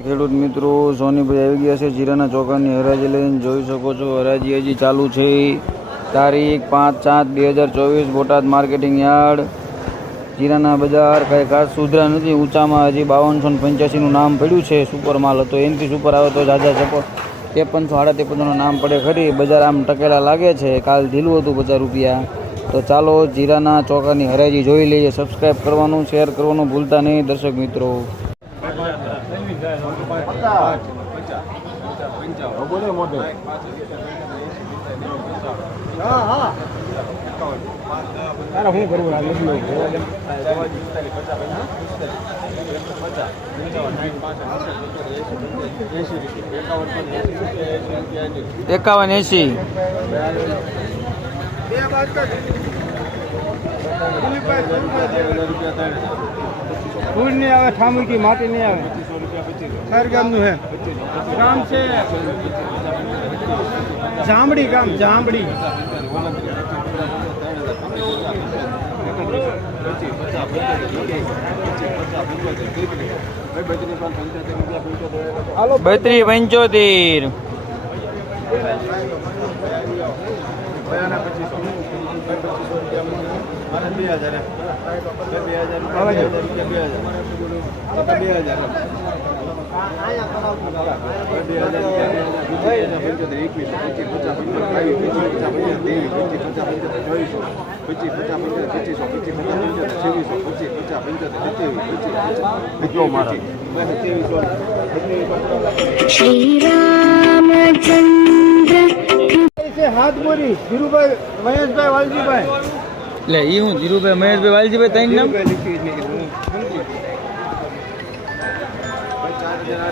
ખેડૂત મિત્રો, સોનીભાઈ આવી ગયા છે જીરાના ચોકાની હરાજી લઈને. જોઈ શકો છો, હરાજી હજી ચાલુ છે. તારીખ પાંચ સાત બે હજાર ચોવીસ, બોટાદ માર્કેટિંગ યાર્ડ. જીરાના બજાર કાંઈ ખાસ સુધરા નથી. ઊંચામાં હજી બાવનસો પંચ્યાસીનું નામ પડ્યું છે. સુપર માલ હતો. એનથી સુપર આવે તો જાજા છપો ત્રેપનસો સાડા ત્રેપનસોનું નામ પડે ખરી. બજાર આમ ટકેલા લાગે છે. કાલ ઢીલું હતું પચાસ રૂપિયા. તો ચાલો જીરાના ચોકાની હરાજી જોઈ લઈએ. સબસ્ક્રાઈબ કરવાનું શેર કરવાનું ભૂલતા નહીં. દર્શક મિત્રો તારે શું કરવું આ લગ્ન એકાવન એંસી ફૂલ નહીં આવે ઠામુકી માટી નહીં આવે. ચાર ગામનું હે. ગામ છે જામડી ગામ જામડી હાલો બત્રીસ પંચોતેર. છે હાથ મોરી ધીરુભાઈ મહેશભાઈ વાલજીભાઈ. એટલે એ હું ધીરુભાઈ મહેશભાઈ વાલજીભાઈ ત્રણ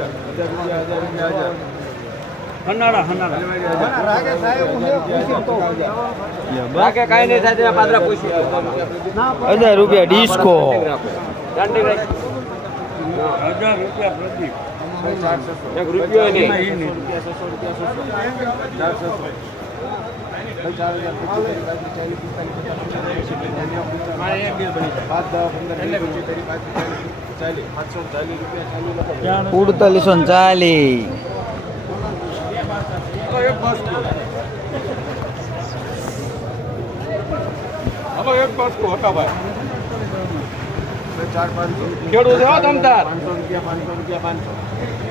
કો હતા ભાઈ ખેડૂત હો તમતાર પાંચસો રૂપિયા પાંચસો રૂપિયા પાંચસો ચાર પાંચસો ચાર હજાર ખેડૂત પાંચસો રૂપિયા પાંચસો રૂપિયા કરો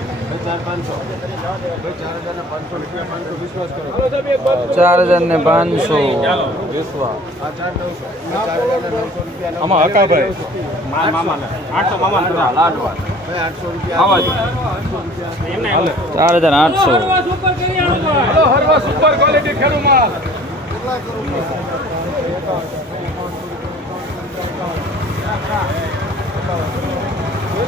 ચાર હજાર ને પાંચસો. આમાં ચાર નવસો ચાર હજાર આઠસો. સુપર ક્વોલિટી હલો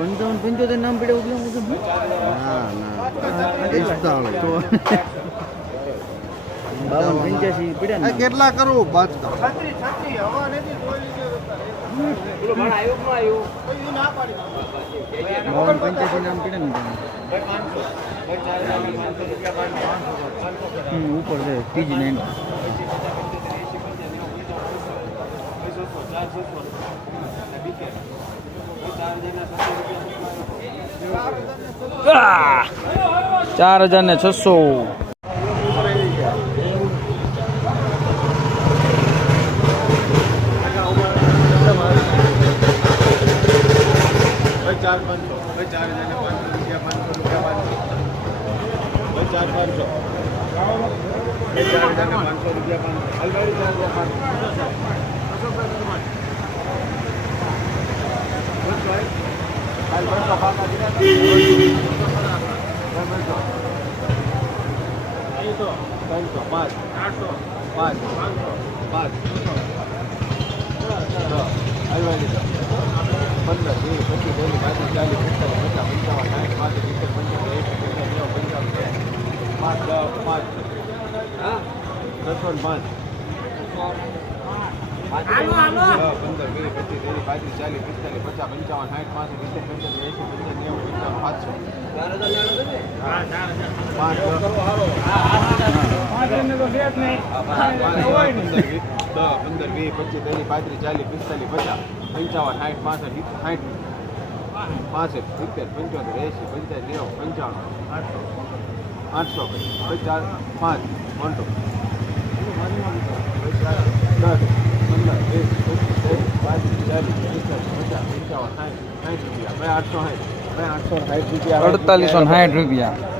પંચાવન પંચોતેર નામ પંચ્યાસી પડ્યા ને કેટલા કરું? બાવન પંચ્યાસી નામ ને. હમ, ઉપર છે ત્રીજી નાઇન Thank ભાઈ ચાર હજાર ને પાંચસો રૂપિયા ત્રણસો પાંચ પાંચ પાંચ. દો પંદર વીસ પચીસ ત્રીસ પાંત્રીસ ચાલીસ પિસ્તાલીસ પચાસ પંચાવન સાઠ પાંત્રીસ સિત્તેર પંચાવન નેવું પંચાવન પાંચ દસ પાંચ. દસો પાંચ દસ, પંદર વીસ પચીસ ત્રીસ પાંત્રીસ ચાલીસ, પિસ્તાલીસ, પચાસ, પંચાવન સાઠ પાંત્રીસ સિત્તેર, પંચોતેર એંસી પંચાવન નેવું પંચાવન સાતસો દસ. પંદર, વીસ, પચીસ, ત્રીસ પાંત્રીસ ચાલીસ પિસ્તાલીસ પચાસ, પંચાવન સાઠ પાસઠ સાઠ પાસઠ સિત્તેર પંચોતેર એંસી પંચાયત નેવું પંચાવન આઠસો પચાસ પાંચ મોટો દસ, પંદર વીસ પચીસ અડતાલીસો સાઠ રૂપિયા.